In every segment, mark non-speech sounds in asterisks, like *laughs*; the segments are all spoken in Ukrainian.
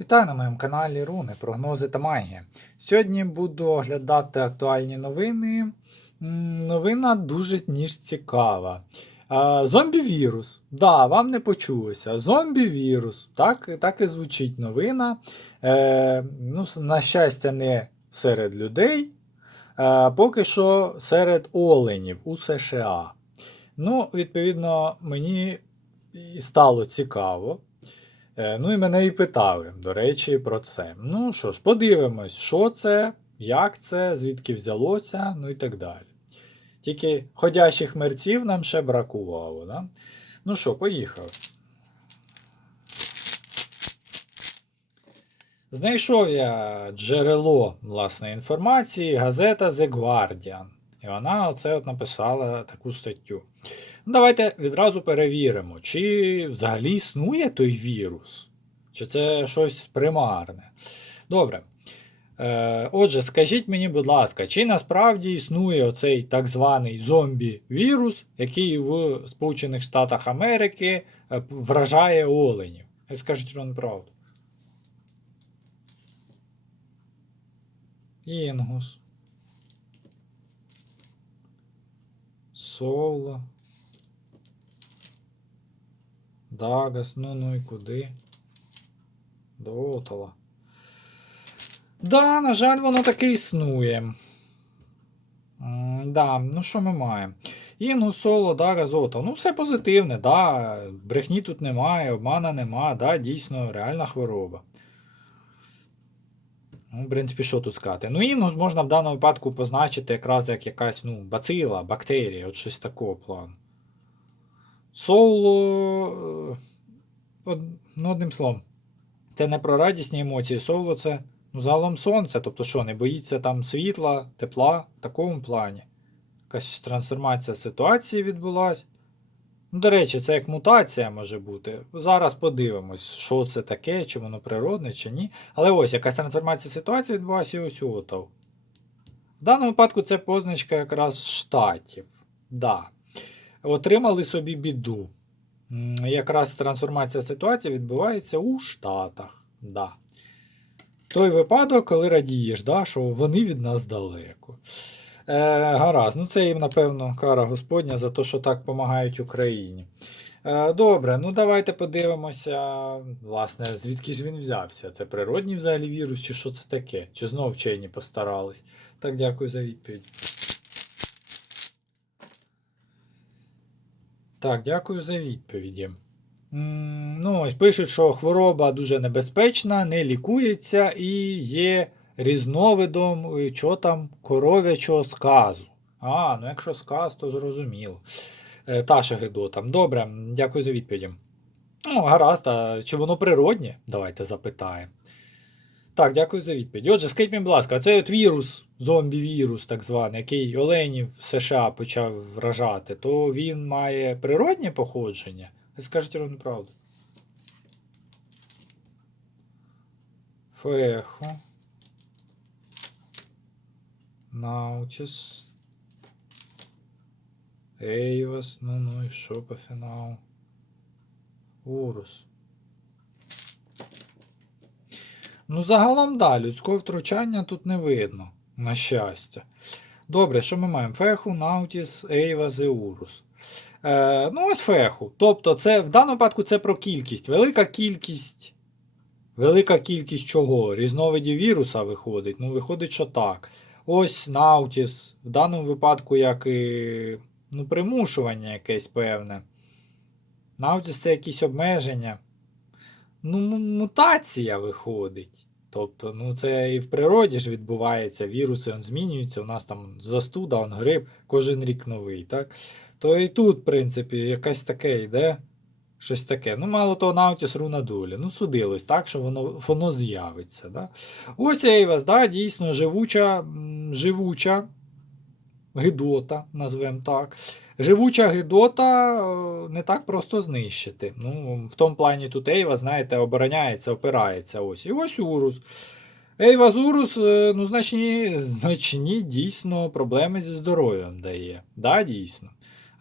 Вітаю на моєму каналі Руни, прогнози та магія. Сьогодні буду оглядати актуальні новини. Новина дуже ніж цікава. Зомбі-вірус. Да, вам не почулося. Зомбі-вірус. Так, так і звучить новина. Е, ну, на щастя, не серед людей. А, поки що серед оленів у США. Ну, відповідно, мені стало цікаво. Е, Ну і мене і питали, до речі, про це. Ну що ж, подивимось, що це, як це, звідки взялося, ну і так далі. Тільки ходячих мерців нам ще бракувало. Да? Ну що, поїхали. Знайшов я джерело власне інформації, газета The Guardian. І вона оце от написала таку статтю. Ну, давайте відразу перевіримо, чи взагалі існує той вірус, чи це щось примарне. Добре. Е, отже, скажіть мені, будь ласка, чи насправді існує оцей так званий зомбі-вірус, який в Сполучених Штатах Америки е, вражає оленів? Хай скажуть вам правду. Інгус. Соло. Дагас, ну ну і куди? До Отала. Да, на жаль, воно таки існує. М, Да, ну що ми маємо? Інгус, соло, Дагас, Отал. Ну, все позитивне, да. Брехні тут немає, обмана нема, да, дійсно реальна хвороба. Ну, в принципі, що тут сказати? Ну, інгус можна в даному випадку позначити якраз як якась ну, бацила, бактерія, от щось такого плану. Соло. е, Ну, одним словом, це не про радісні емоції. Соло це ну, загалом сонце. Тобто, що, не боїться там світла, тепла в такому плані. Якась трансформація ситуації відбулась. Ну, до речі, це як мутація може бути. Зараз подивимось, що це таке, чи воно природне, чи ні. Але ось якась трансформація ситуації відбулася і ось отов. В даному випадку це позначка якраз штатів. Да. Отримали собі біду. Якраз трансформація ситуації відбувається у Штатах. Да. Той випадок, коли радієш, да, що вони від нас далеко. Е, гаразд, ну це їм, напевно, кара Господня за те, що так допомагають Україні. Е, добре, ну давайте подивимося, власне, звідки ж він взявся. Це природній взагалі вірус, чи що це таке? Чи знов вчені постарались? Так, дякую за відповідь. Так, дякую за відповіді. Ну, ось пишуть, що хвороба дуже небезпечна, не лікується і є різновидом е, чого там, коров'ячого сказу. А, ну якщо сказ, то зрозуміло. Е, Та ще гидота. Добре, дякую за відповіді. Ну, гаразд, а чи воно природнє? Давайте запитаємо. Так, дякую за відповідь. Отже, скажіть мені, будь ласка, цей от вірус, зомбі-вірус, так званий, який оленів в США почав вражати, то він має природнє походження? Ви скажете правду. Фехо. Наутіс. Ейвас, ну ну і що по фіналу? Урус. Ну, загалом, да, людського втручання тут не видно, на щастя. Добре, що ми маємо? Феху, Наутіс, Ейвас і Урус. Е, ну, ось феху. Тобто, це в даному випадку це про кількість. Велика кількість. Велика кількість чого? Різновидів віруса виходить. Ну, виходить, що так. Ось Наутіс. В даному випадку, як і ну, примушування якесь певне. Наутіс це якісь обмеження. Ну, мутація виходить. Тобто, ну це і в природі ж відбувається, віруси он, змінюються, у нас там застуда, он грип, кожен рік новий, так? То і тут, в принципі, якесь таке йде. Щось таке. Ну, мало того, Наутіс руна долі. Ну, судилось так, що воно, воно з'явиться. Да? Ось Ейвас, да, дійсно живуча, живуча гидота, назвемо так. Живуча гидота е, не так просто знищити. Ну, в тому плані тут Ейва, знаєте, обороняється, опирається. Ось. І ось Урус. Ейва з Урус, е, ну, значні, *laughs* значні дійсно проблеми зі здоров'ям дає. Да, дійсно.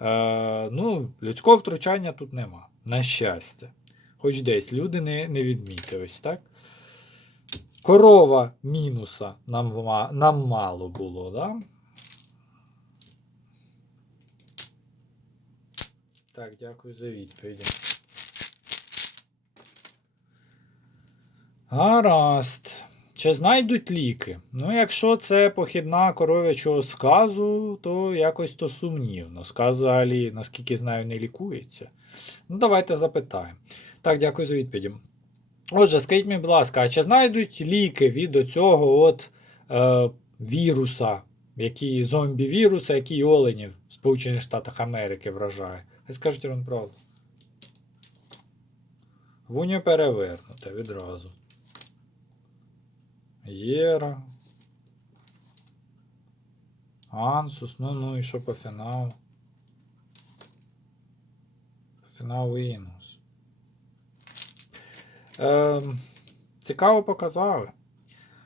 Е, ну, людського втручання тут нема. На щастя. Хоч десь люди не, не відмітились, так? корова мінуса нам, нам мало було, да? Так, дякую за відповіді. Гаразд. Чи знайдуть ліки? Ну, якщо це похідна коров'ячого сказу, то якось то сумнівно. Сказ наскільки знаю, не лікується. Ну, давайте запитаємо. Так, дякую за відповіді. Отже, скажіть мені, будь ласка, а чи знайдуть ліки від оцього от е, віруса, який зомбі-віруса, який оленів в Сполучених Штатах Америки вражає? Хай скажуть вам правду. Вуню перевернуте відразу. Єра. Ансус, ну ну і що по фіналу? Фінал Інус. Ем, цікаво показали.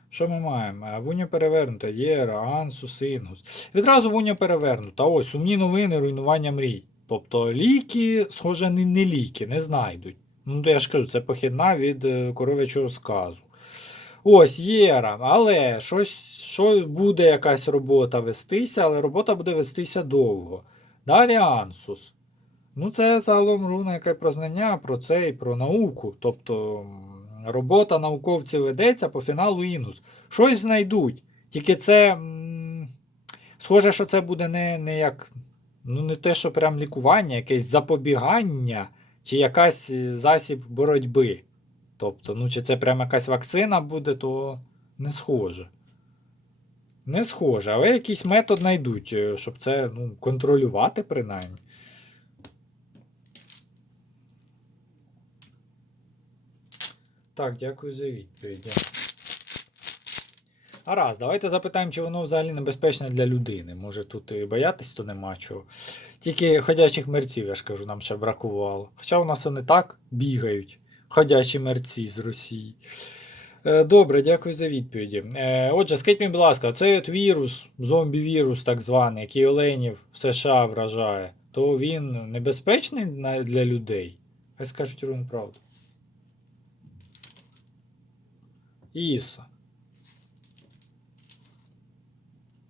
Що ми маємо? Е, Вуня перевернута, Єра, Ансус, Інгус. Відразу Вуня перевернута. Ось, сумні новини, руйнування мрій. Тобто ліки, схоже, не, ліки, не знайдуть. Ну, то я ж кажу, це похідна від е, коров'ячого сказу. Ось Єра, але щось, що буде якась робота вестися, але робота буде вестися довго. Далі Ансус. Ну, це загалом руна, яка про знання, про це і про науку. Тобто робота науковців ведеться по фіналу Інус. Щось знайдуть. Тільки це. Схоже, що це буде не, не як. Ну, не те, що прям лікування, якесь запобігання, чи якась е, засіб боротьби. Тобто, ну, чи це прям якась вакцина буде, то не схоже. Не схоже, але якийсь метод знайдуть, е, щоб це ну, контролювати, принаймні. Так, дякую за відповіді. Гаразд, давайте запитаємо, чи воно взагалі небезпечне для людини. Може тут і боятись, то нема чого. Тільки ходячих мерців, я ж кажу, нам ще бракувало. Хоча у нас вони так бігають. Ходячі мерці з Росії. Е, Добре, дякую за відповіді. Е, Отже, скажіть мені, будь ласка, цей от вірус, зомбі-вірус, так званий, який оленів в США вражає, то він небезпечний для людей? Хай скажуть рівну правду. Іса.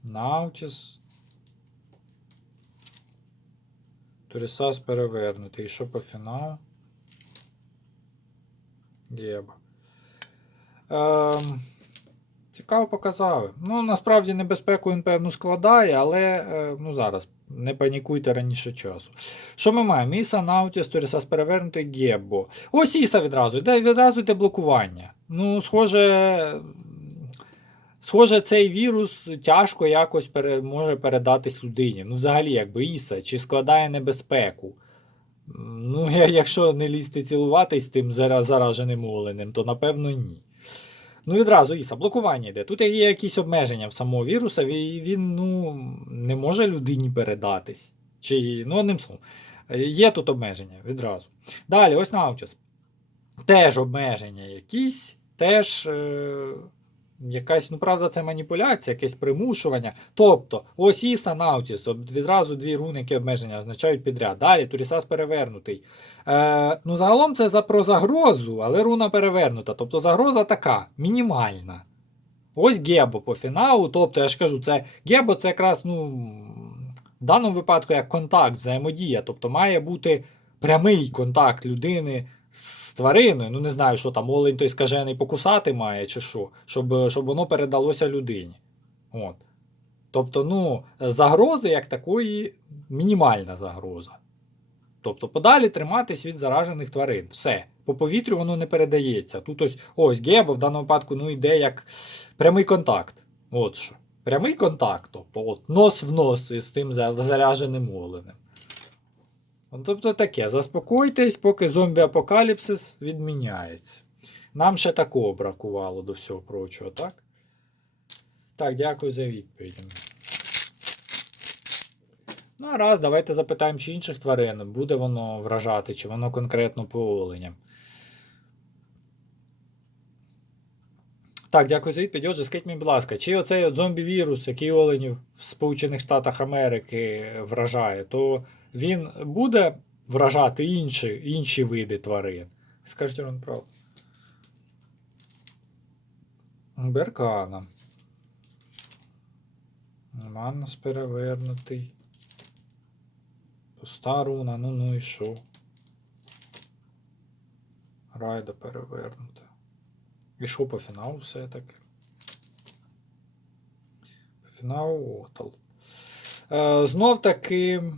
Наутіс. Турісас перевернутий. І що по фіналу? Геба. Ем, цікаво показали. Ну, насправді небезпеку він, певно, складає, але е, ну, зараз не панікуйте раніше часу. Що ми маємо? Іса, Наутіс, Турісас перевернутий, Геббо. Ось Іса відразу. Йде, відразу йде блокування. Ну, схоже. Схоже, цей вірус тяжко якось пере, може передатись людині. Ну, взагалі, якби Іса, чи складає небезпеку. Ну, якщо не лізти цілуватись тим зараженим оленем, то напевно ні. Ну, відразу Іса, блокування йде. Тут є якісь обмеження в самого віруса, і він ну, не може людині передатись. Чи, ну, одним словом, є тут обмеження відразу. Далі, ось Наутіс. Теж обмеження якісь, теж. Е- Якась, ну правда, це маніпуляція, якесь примушування. Тобто, ось Іса Наутіс, відразу дві руни, які обмеження означають підряд. Далі Турісас перевернутий. Е, ну, загалом це за, про загрозу, але руна перевернута. Тобто загроза така, мінімальна. Ось Гебо по фіналу. Тобто, я ж кажу, це Гебо це якраз, ну, в даному випадку як контакт, взаємодія. Тобто має бути прямий контакт людини з твариною. Ну, не знаю, що там олень той скажений покусати має, чи що, щоб, щоб воно передалося людині. От. Тобто, ну, загрози як такої мінімальна загроза. Тобто, подалі триматись від заражених тварин. Все. По повітрю воно не передається. Тут ось ось Гебо в даному випадку ну, йде як прямий контакт. От що. Прямий контакт, тобто от, нос в нос із тим заряженим оленем. Ну, Тобто таке, заспокойтесь, поки зомбі-апокаліпсис відміняється. Нам ще такого бракувало до всього прочого, так? Так, дякую за відповідь. Ну, а раз, давайте запитаємо, чи інших тварин буде воно вражати, чи воно конкретно по оленям. Так, дякую за відповідь. Отже, скажіть мені, будь ласка, чи оцей от зомбі-вірус, який оленів в Сполучених Штатах Америки вражає, то він буде вражати інші, інші види тварин? Скажіть вам правду. Беркана. Манус перевернутий. Пуста руна, ну ну і що? Райда перевернута. І що по фіналу все-таки? По фіналу Отал. Е, знов таки.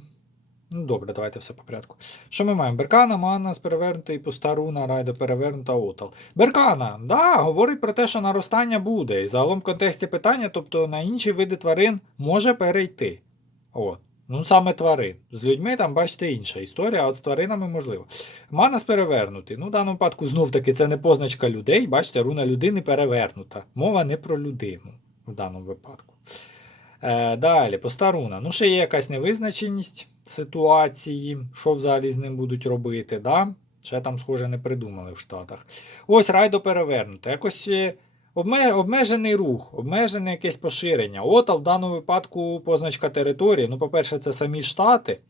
Ну, добре, давайте все по порядку. Що ми маємо? Беркана, Манас перевернутий, пуста руна, Райда перевернута, Отал. Беркана, да, говорить про те, що наростання буде. І загалом в контексті питання, тобто на інші види тварин може перейти. От. Ну, саме тварин. З людьми там, бачите, інша історія, а от з тваринами можливо. Манас перевернутий. Ну, в даному випадку, знов таки, це не позначка людей. Бачите, руна людини перевернута. Мова не про людину в даному випадку. Е, далі, поста руна. Ну, ще є якась невизначеність ситуації, що взагалі з ним будуть робити. Да? Ще там, схоже, не придумали в Штатах. Ось райдо перевернуто. Якось е, обмежений рух, обмежене якесь поширення. От, а в даному випадку позначка території. Ну, по-перше, це самі Штати.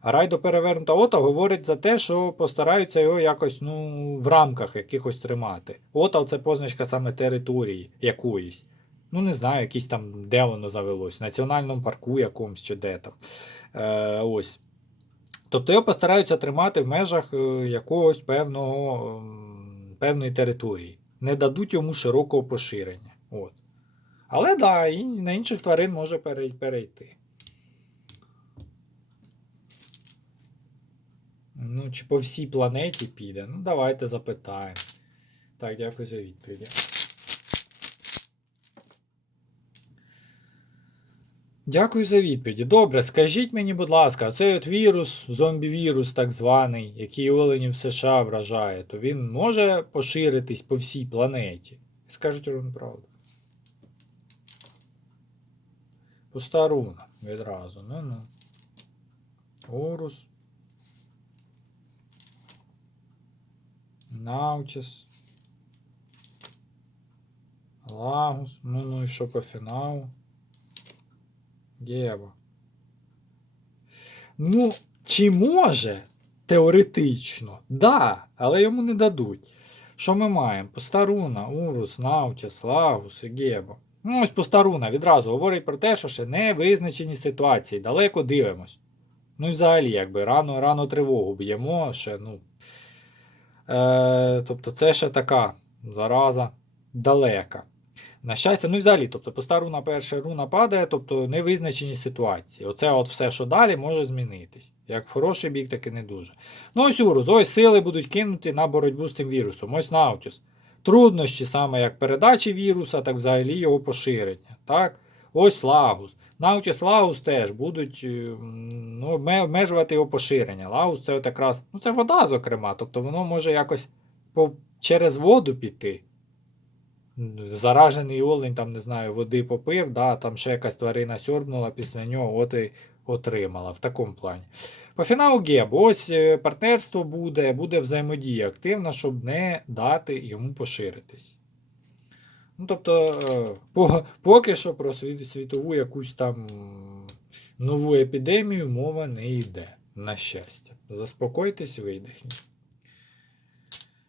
А райдо перевернута ота говорить за те, що постараються його якось ну, в рамках якихось тримати. Ота це позначка саме території якоїсь. Ну, не знаю, якісь там, де воно завелось, в національному парку якомусь чи де там. Е, ось. Тобто його постараються тримати в межах е, якогось певного, ем, певної території. Не дадуть йому широкого поширення. От. Але да, і на інших тварин може перейти. Ну, чи по всій планеті піде? Ну, давайте запитаємо. Так, дякую за відповіді. Дякую за відповіді. Добре, скажіть мені, будь ласка, цей от вірус, зомбі-вірус так званий, який оленів США вражає, то він може поширитись по всій планеті? Скажіть вам правду. Пуста руна відразу. Ну ну. Орус. Наутіс. Лагус. Ну ну і що по фіналу? Єва. Ну, чи може? Теоретично, да, але йому не дадуть. Що ми маємо? Постаруна, Урус, Наутіс, Лагус і Гебо. Ну, ось Постаруна відразу говорить про те, що ще не визначені ситуації, далеко дивимось. Ну і взагалі, якби рано рано тривогу б'ємо, ще, ну. Е, тобто, це ще така зараза далека. На щастя, ну і взагалі, тобто поста руна перша руна падає, тобто невизначені ситуації. Оце от все, що далі, може змінитись. Як в хороший бік, так і не дуже. Ну ось Урус, ось сили будуть кинуті на боротьбу з тим вірусом. Ось Наутіс. Труднощі саме як передачі віруса, так взагалі його поширення. Так? Ось Лагус. Наутіс Лагус теж будуть е, ну, обмежувати його поширення. Лагус це от якраз, ну це вода, зокрема, тобто воно може якось по, через воду піти заражений олень, там, не знаю, води попив, да, там ще якась тварина сьорбнула після нього, от і отримала в такому плані. По фіналу Геб, ось е, партнерство буде, буде взаємодія активна, щоб не дати йому поширитись. Ну, тобто, е, по, поки що про світову якусь там нову епідемію мова не йде. На щастя. Заспокойтесь, видихніть.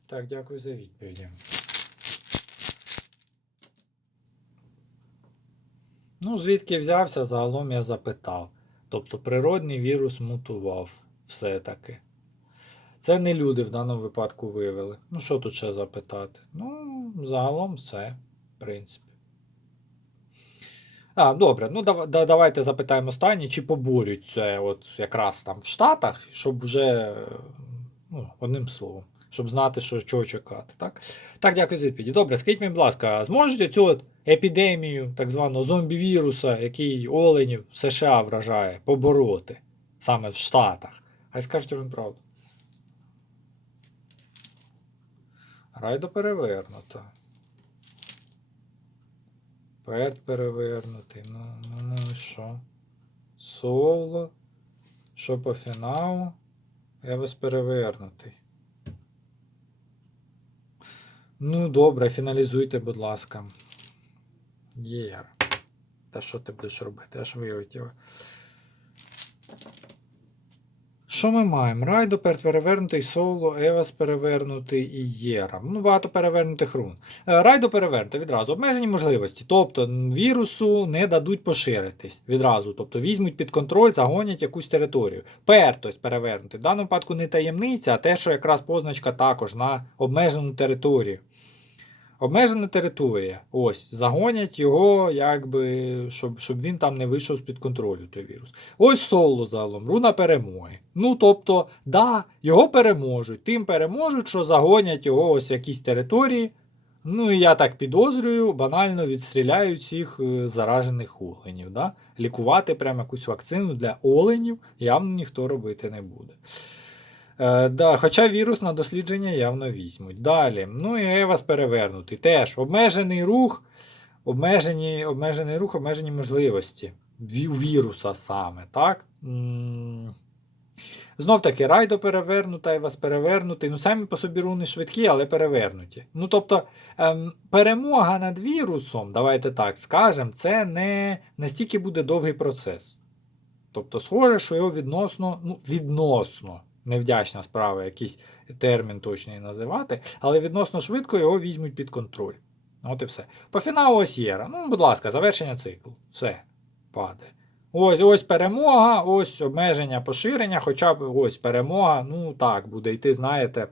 Так, дякую за відповіді. Ну, звідки взявся, загалом я запитав. Тобто природний вірус мутував все-таки. Це не люди в даному випадку виявили. Ну, що тут ще запитати? Ну, загалом все, в принципі. А, добре, ну да- давайте запитаємо останнє, чи поборють це от якраз там в Штатах, щоб вже ну, одним словом, щоб знати, що, чого чекати. Так, так дякую за відповіді. Добре, скажіть мені, будь ласка, зможете цю от епідемію так званого зомбі-віруса, який оленів в США вражає, побороти саме в Штатах? Хай скажуть вам правду. Райдо перевернуто. Перт перевернутий. Ну, ну, ну що? Соло. Що по фіналу? Евес перевернутий. Ну, добре, фіналізуйте, будь ласка. Єр. Та що ти будеш робити? Аж вилетіло. Що ми маємо? Райдо пер- перевернутий соло, Евас перевернутий і Єра. Ну, багато перевернутих рун. Е, Райдо перевернуто відразу. Обмежені можливості. Тобто вірусу не дадуть поширитись відразу. Тобто візьмуть під контроль, загонять якусь територію. Пертось перевернутий. В даному випадку не таємниця, а те, що якраз позначка також на обмежену територію. Обмежена територія. Ось, загонять його, якби, щоб, щоб він там не вийшов з-під контролю, той вірус. Ось соло загалом, руна перемоги. Ну, тобто, да, його переможуть. Тим переможуть, що загонять його ось якісь території. Ну, і я так підозрюю, банально відстріляють всіх е, заражених оленів. Да? Лікувати прямо якусь вакцину для оленів явно ніхто робити не буде. Е, да, хоча вірус на дослідження явно візьмуть. Далі. Ну і Евас перевернутий. Теж обмежений рух, обмежені, обмежений рух, обмежені можливості. Віруса саме, так? Знов таки, райдо перевернута, Евас перевернутий. Ну, самі по собі руни швидкі, але перевернуті. Ну, тобто, ем, перемога над вірусом, давайте так скажемо, це не настільки буде довгий процес. Тобто, схоже, що його відносно, ну, відносно, невдячна справа, якийсь термін точний називати, але відносно швидко його візьмуть під контроль. От і все. По фіналу ось Єра. Ну, будь ласка, завершення циклу. Все. Падає. Ось ось перемога, ось обмеження поширення, хоча б ось перемога, ну так, буде йти, знаєте,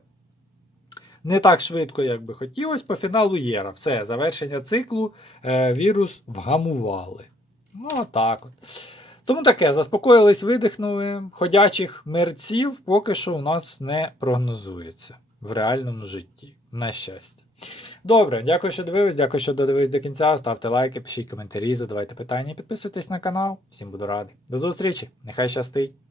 не так швидко, як би хотілося. По фіналу Єра. Все, завершення циклу, е, вірус вгамували. Ну, отак от. Тому таке, заспокоїлись, видихнули. Ходячих мерців поки що у нас не прогнозується в реальному житті. На щастя. Добре, дякую, що дивились, дякую, що додивились до кінця. Ставте лайки, пишіть коментарі, задавайте питання, підписуйтесь на канал. Всім буду радий. До зустрічі, нехай щастить!